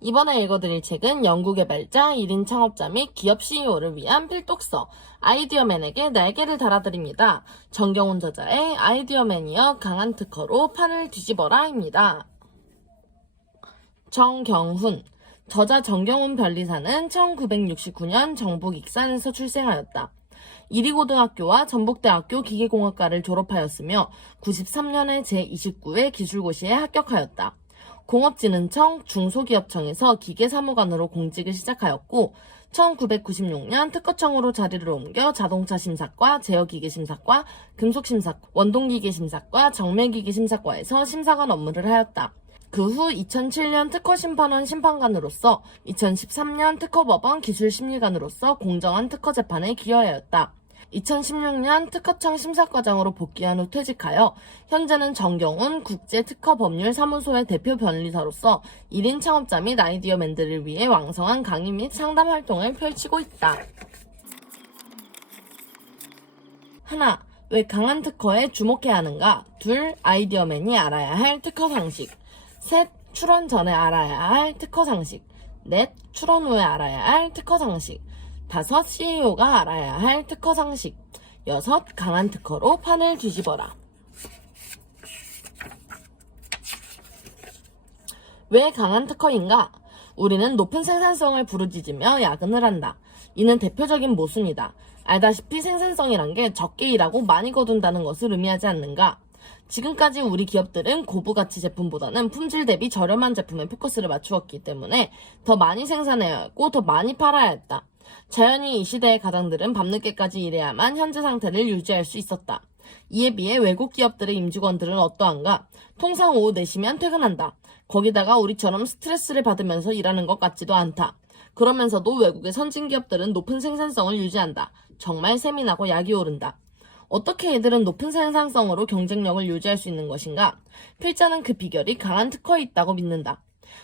이번에 읽어드릴 책은 연구개발자, 1인 창업자 및 기업 CEO를 위한 필독서, 아이디어맨에게 날개를 달아드립니다. 정경훈 저자의 아이디어맨이여 강한 특허로 판을 뒤집어라입니다. 정경훈 저자 정경훈 변리사는 1969년 정북 익산에서 출생하였다. 이리고등학교와 전북대학교 기계공학과를 졸업하였으며 93년에 제29회 기술고시에 합격하였다. 공업진흥청 중소기업청에서 기계사무관으로 공직을 시작하였고 1996년 특허청으로 자리를 옮겨 자동차 심사과, 제어기계 심사과, 금속심사과, 원동기계 심사과, 정밀기계 심사과에서 심사관 업무를 하였다. 그 후 2007년 특허심판원 심판관으로서 2013년 특허법원 기술심리관으로서 공정한 특허 재판에 기여하였다. 2016년 특허청 심사과장으로 복귀한 후 퇴직하여 현재는 정경훈 국제특허법률사무소의 대표 변리사로서 1인 창업자 및 아이디어 맨들을 위해 왕성한 강의 및 상담 활동을 펼치고 있다. 하나, 왜 강한 특허에 주목해야 하는가? 둘, 아이디어맨이 알아야 할 특허 상식. 셋, 출원 전에 알아야 할 특허 상식. 넷, 출원 후에 알아야 할 특허 상식. 다섯, CEO가 알아야 할 특허 상식. 여섯, 강한 특허로 판을 뒤집어라. 왜 강한 특허인가? 우리는 높은 생산성을 부르짖으며 야근을 한다. 이는 대표적인 모순이다. 알다시피 생산성이란 게 적게 일하고 많이 거둔다는 것을 의미하지 않는가? 지금까지 우리 기업들은 고부가치 제품보다는 품질 대비 저렴한 제품에 포커스를 맞추었기 때문에 더 많이 생산해야 했고 더 많이 팔아야 했다. 자연히 이 시대의 가장들은 밤늦게까지 일해야만 현재 상태를 유지할 수 있었다. 이에 비해 외국 기업들의 임직원들은 어떠한가? 통상 오후 4시면 퇴근한다. 거기다가 우리처럼 스트레스를 받으면서 일하는 것 같지도 않다. 그러면서도 외국의 선진 기업들은 높은 생산성을 유지한다. 정말 세민하고 약이 오른다. 어떻게 이들은 높은 생산성으로 경쟁력을 유지할 수 있는 것인가? 필자는 그 비결이 강한 특허에 있다고 믿는다.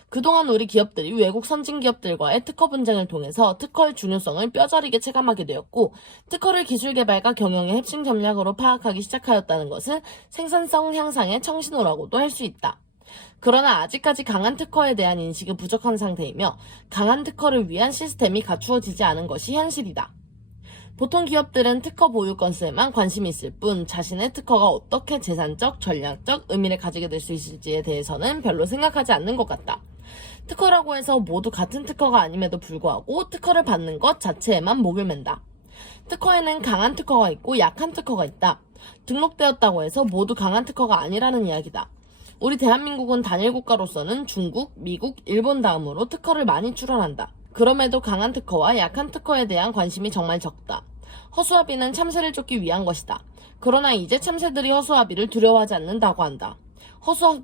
그동안 우리 기업들이 외국 선진 기업들과의 특허 분쟁을 통해서 특허의 중요성을 뼈저리게 체감하게 되었고, 특허를 기술 개발과 경영의 핵심 전략으로 파악하기 시작하였다는 것은 생산성 향상의 청신호라고도 할 수 있다. 그러나 아직까지 강한 특허에 대한 인식은 부족한 상태이며, 강한 특허를 위한 시스템이 갖추어지지 않은 것이 현실이다. 보통 기업들은 특허 보유 건수에만 관심이 있을 뿐 자신의 특허가 어떻게 재산적, 전략적 의미를 가지게 될 수 있을지에 대해서는 별로 생각하지 않는 것 같다. 특허라고 해서 모두 같은 특허가 아님에도 불구하고 특허를 받는 것 자체에만 목을 맨다. 특허에는 강한 특허가 있고 약한 특허가 있다. 등록되었다고 해서 모두 강한 특허가 아니라는 이야기다. 우리 대한민국은 단일 국가로서는 중국, 미국, 일본 다음으로 특허를 많이 출원한다. 그럼에도 강한 특허와 약한 특허에 대한 관심이 정말 적다. 허수아비는 참새를 쫓기 위한 것이다. 그러나 이제 참새들이 허수아비를 두려워하지 않는다고 한다. 허수아,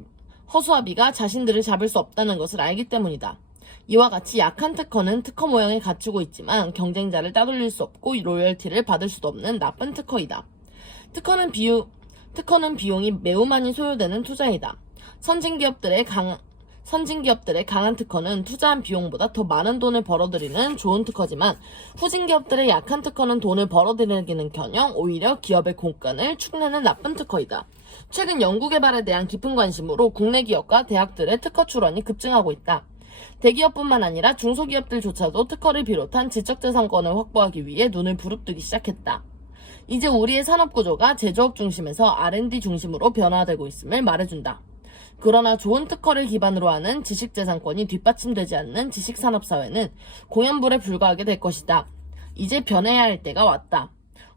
허수아비가 자신들을 잡을 수 없다는 것을 알기 때문이다. 이와 같이 약한 특허는 특허 모형을 갖추고 있지만 경쟁자를 따돌릴 수 없고 로열티를 받을 수도 없는 나쁜 특허이다. 특허는 비용, 특허는 비용이 매우 많이 소요되는 투자이다. 선진 기업들의 강, 선진 기업들의 강한 특허는 투자한 비용보다 더 많은 돈을 벌어들이는 좋은 특허지만 후진 기업들의 약한 특허는 돈을 벌어들이기는커녕 오히려 기업의 공간을 축내는 나쁜 특허이다. 최근 연구개발에 대한 깊은 관심으로 국내 기업과 대학들의 특허 출원이 급증하고 있다. 대기업뿐만 아니라 중소기업들조차도 특허를 비롯한 지적재산권을 확보하기 위해 눈을 부릅뜨기 시작했다. 이제 우리의 산업구조가 제조업 중심에서 R&D 중심으로 변화되고 있음을 말해준다. 그러나 좋은 특허를 기반으로 하는 지식재산권이 뒷받침되지 않는 지식산업사회는 공연불에 불과하게 될 것이다. 이제 변해야 할 때가 왔다.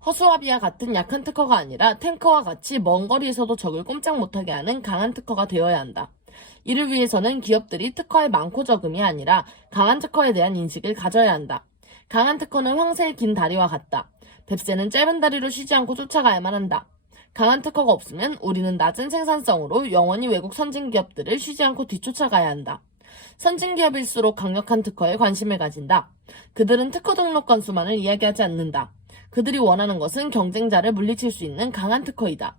허수아비와 같은 약한 특허가 아니라 탱커와 같이 먼 거리에서도 적을 꼼짝 못하게 하는 강한 특허가 되어야 한다. 이를 위해서는 기업들이 특허의 많고 적음이 아니라 강한 특허에 대한 인식을 가져야 한다. 강한 특허는 황새의 긴 다리와 같다. 뱁새는 짧은 다리로 쉬지 않고 쫓아가야만 한다. 강한 특허가 없으면 우리는 낮은 생산성으로 영원히 외국 선진 기업들을 쉬지 않고 뒤쫓아가야 한다. 선진 기업일수록 강력한 특허에 관심을 가진다. 그들은 특허 등록 건수만을 이야기하지 않는다. 그들이 원하는 것은 경쟁자를 물리칠 수 있는 강한 특허이다.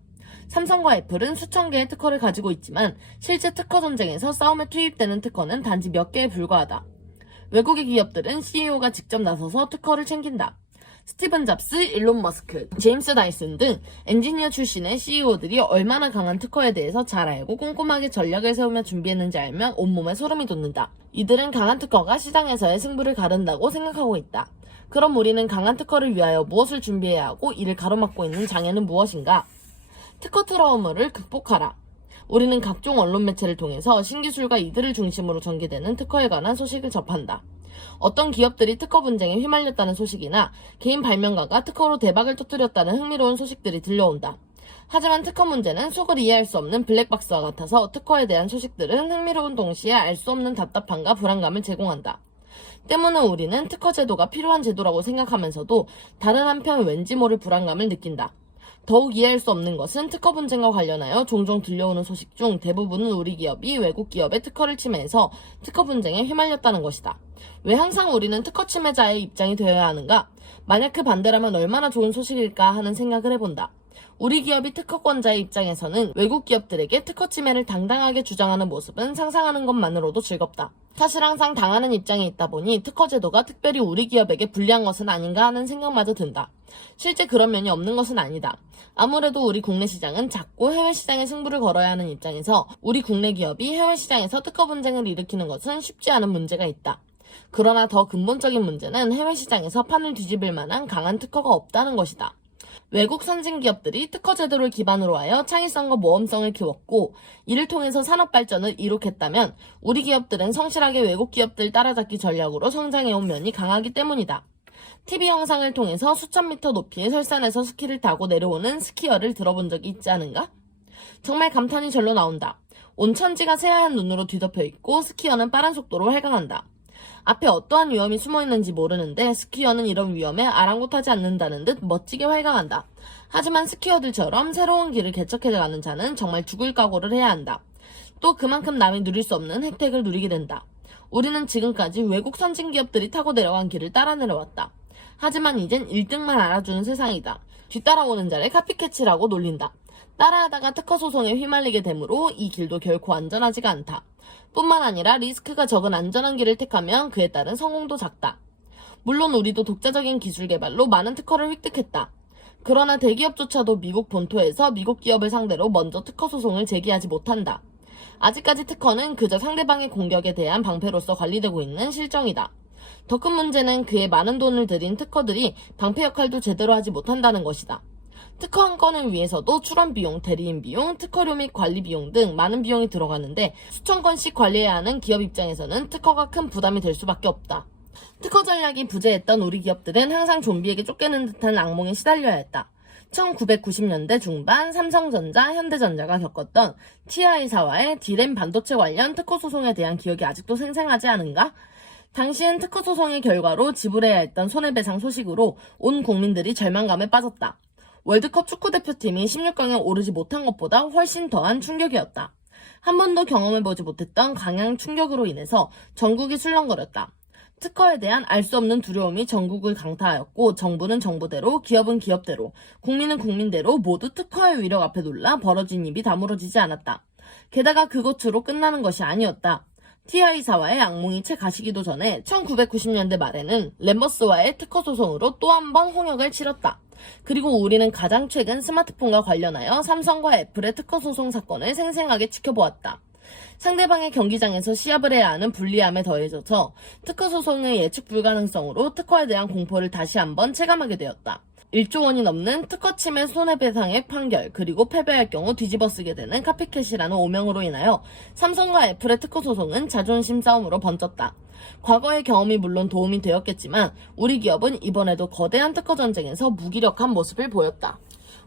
삼성과 애플은 수천 개의 특허를 가지고 있지만 실제 특허 전쟁에서 싸움에 투입되는 특허는 단지 몇 개에 불과하다. 외국의 기업들은 CEO가 직접 나서서 특허를 챙긴다. 스티븐 잡스, 일론 머스크, 제임스 다이슨 등 엔지니어 출신의 CEO들이 얼마나 강한 특허에 대해서 잘 알고 꼼꼼하게 전략을 세우며 준비했는지 알면 온몸에 소름이 돋는다. 이들은 강한 특허가 시장에서의 승부를 가른다고 생각하고 있다. 그럼 우리는 강한 특허를 위하여 무엇을 준비해야 하고 이를 가로막고 있는 장애는 무엇인가? 특허 트라우마를 극복하라. 우리는 각종 언론 매체를 통해서 신기술과 이들을 중심으로 전개되는 특허에 관한 소식을 접한다. 어떤 기업들이 특허 분쟁에 휘말렸다는 소식이나 개인 발명가가 특허로 대박을 터뜨렸다는 흥미로운 소식들이 들려온다. 하지만 특허 문제는 속을 이해할 수 없는 블랙박스와 같아서 특허에 대한 소식들은 흥미로운 동시에 알 수 없는 답답함과 불안감을 제공한다. 때문에 우리는 특허 제도가 필요한 제도라고 생각하면서도 다른 한편 왠지 모를 불안감을 느낀다. 더욱 이해할 수 없는 것은 특허 분쟁과 관련하여 종종 들려오는 소식 중 대부분은 우리 기업이 외국 기업의 특허를 침해해서 특허 분쟁에 휘말렸다는 것이다. 왜 항상 우리는 특허 침해자의 입장이 되어야 하는가? 만약 그 반대라면 얼마나 좋은 소식일까 하는 생각을 해본다. 우리 기업이 특허권자의 입장에서는 외국 기업들에게 특허 침해를 당당하게 주장하는 모습은 상상하는 것만으로도 즐겁다. 사실 항상 당하는 입장에 있다 보니 특허 제도가 특별히 우리 기업에게 불리한 것은 아닌가 하는 생각마저 든다. 실제 그런 면이 없는 것은 아니다. 아무래도 우리 국내 시장은 작고 해외 시장에 승부를 걸어야 하는 입장에서 우리 국내 기업이 해외 시장에서 특허 분쟁을 일으키는 것은 쉽지 않은 문제가 있다. 그러나 더 근본적인 문제는 해외 시장에서 판을 뒤집을 만한 강한 특허가 없다는 것이다. 외국 선진 기업들이 특허 제도를 기반으로 하여 창의성과 모험성을 키웠고 이를 통해서 산업 발전을 이룩했다면 우리 기업들은 성실하게 외국 기업들 따라잡기 전략으로 성장해온 면이 강하기 때문이다. TV 영상을 통해서 수천 미터 높이의 설산에서 스키를 타고 내려오는 스키어를 들어본 적이 있지 않은가? 정말 감탄이 절로 나온다. 온 천지가 새하얀 눈으로 뒤덮여 있고 스키어는 빠른 속도로 활강한다. 앞에 어떠한 위험이 숨어 있는지 모르는데 스키어는 이런 위험에 아랑곳하지 않는다는 듯 멋지게 활강한다. 하지만 스키어들처럼 새로운 길을 개척해가는 자는 정말 죽을 각오를 해야 한다. 또 그만큼 남이 누릴 수 없는 혜택을 누리게 된다. 우리는 지금까지 외국 선진 기업들이 타고 내려간 길을 따라 내려왔다. 하지만 이젠 1등만 알아주는 세상이다. 뒤따라오는 자를 카피캐치라고 놀린다. 따라하다가 특허 소송에 휘말리게 되므로 이 길도 결코 안전하지가 않다. 뿐만 아니라 리스크가 적은 안전한 길을 택하면 그에 따른 성공도 작다. 물론 우리도 독자적인 기술 개발로 많은 특허를 획득했다. 그러나 대기업조차도 미국 본토에서 미국 기업을 상대로 먼저 특허 소송을 제기하지 못한다. 아직까지 특허는 그저 상대방의 공격에 대한 방패로서 관리되고 있는 실정이다. 더 큰 문제는 그에 많은 돈을 들인 특허들이 방패 역할도 제대로 하지 못한다는 것이다. 특허 한 건을 위해서도 출원 비용, 대리인 비용, 특허료 및 관리 비용 등 많은 비용이 들어가는데 수천 건씩 관리해야 하는 기업 입장에서는 특허가 큰 부담이 될 수밖에 없다. 특허 전략이 부재했던 우리 기업들은 항상 좀비에게 쫓기는 듯한 악몽에 시달려야 했다. 1990년대 중반 삼성전자, 현대전자가 겪었던 TI사와의 디램 반도체 관련 특허 소송에 대한 기억이 아직도 생생하지 않은가? 당시엔 특허 소송의 결과로 지불해야 했던 손해배상 소식으로 온 국민들이 절망감에 빠졌다. 월드컵 축구대표팀이 16강에 오르지 못한 것보다 훨씬 더한 충격이었다. 한 번도 경험해보지 못했던 강한 충격으로 인해서 전국이 술렁거렸다. 특허에 대한 알 수 없는 두려움이 전국을 강타하였고 정부는 정부대로 기업은 기업대로 국민은 국민대로 모두 특허의 위력 앞에 놀라 벌어진 입이 다물어지지 않았다. 게다가 그것으로 끝나는 것이 아니었다. TI사와의 악몽이 채 가시기도 전에 1990년대 말에는 램버스와의 특허 소송으로 또 한 번 홍역을 치렀다. 그리고 우리는 가장 최근 스마트폰과 관련하여 삼성과 애플의 특허 소송 사건을 생생하게 지켜보았다. 상대방의 경기장에서 시합을 해야 하는 불리함에 더해져서 특허 소송의 예측 불가능성으로 특허에 대한 공포를 다시 한번 체감하게 되었다. 1조 원이 넘는 특허 침해 손해배상의 판결 그리고 패배할 경우 뒤집어쓰게 되는 카피캣이라는 오명으로 인하여 삼성과 애플의 특허 소송은 자존심 싸움으로 번졌다. 과거의 경험이 물론 도움이 되었겠지만 우리 기업은 이번에도 거대한 특허 전쟁에서 무기력한 모습을 보였다.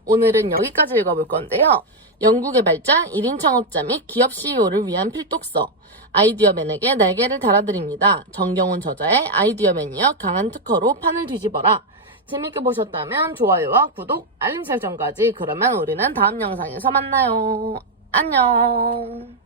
오늘은 여기까지 읽어볼 건데요. 연구개발자, 1인 창업자 및 기업 CEO를 위한 필독서 아이디어맨에게 날개를 달아드립니다. 정경훈 저자의 아이디어맨이여 강한 특허로 판을 뒤집어라. 재밌게 보셨다면 좋아요와 구독, 알림 설정까지 그러면 우리는 다음 영상에서 만나요. 안녕.